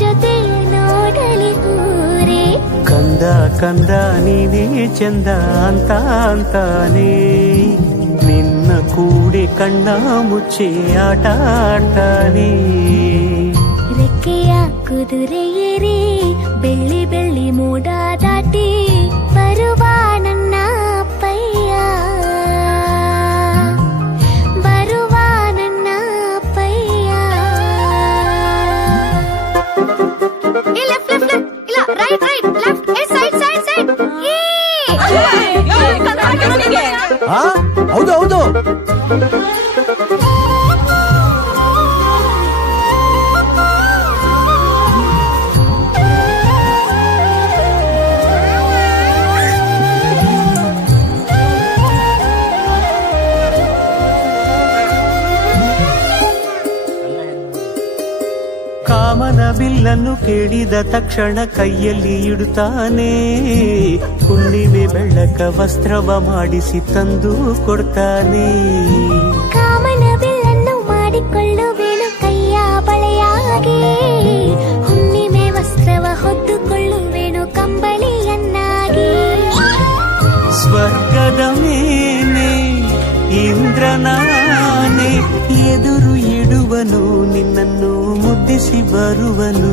ಜೊತೆ ನೋಡಲಿ ಊರೇ. ಕಂದ ಕಂದ ನೀನೇ ಚಂದ ಅಂತ ಅಂತಾನೆ, ನಿನ್ನ ಕೂಡಿ ಕಣ್ಣ ಮುಚ್ಚಿ ಆಟ ಆಡ್ತಾನೆ. ರೆಕ್ಕೆಯ ಕುದುರೆ ಏರಿ ಬೆಳ್ಳಿ ಬೆಳ್ಳಿ ಮೋಡ ದಾಟಿ ಬರುವ ನನ್ನ ಅಪ್ಪಯ್ಯ, ಬರುವ ನನ್ನ ಅಪ್ಪಯ್ಯ. ಇಲ್ಲ right right left side side side. ಹೌದು ಹೌದು. ಕಾಮನ ಬಿಲ್ಲನ್ನು ಕೇಳಿದ ತಕ್ಷಣ ಕೈಯಲ್ಲಿ ಇಡುತ್ತಾನೆ, ಹುಣ್ಣಿಮೆ ಬೆಳಕ ವಸ್ತ್ರವ ಮಾಡಿಸಿ ತಂದು ಕೊಡ್ತಾನೆ. ಕಾಮನ ಬಿಲ್ಲನ್ನು ಮಾಡಿಕೊಳ್ಳುವೆನು ಕೈಯ ಬಳೆಯಾಗಿ, ಹುಣ್ಣಿಮೆ ವಸ್ತ್ರವ ಹೊದ್ದುಕೊಳ್ಳುವೆನು ಕಂಬಳಿಯನ್ನಾಗಿ. ಸ್ವರ್ಗದ ಮೇಲೆ ಇಂದ್ರನಾನೆ ಎದುರು ಇಡುವನು, ನಿನ್ನನ್ನು ಮುದ್ದಿಸಿ ಬರುವನು.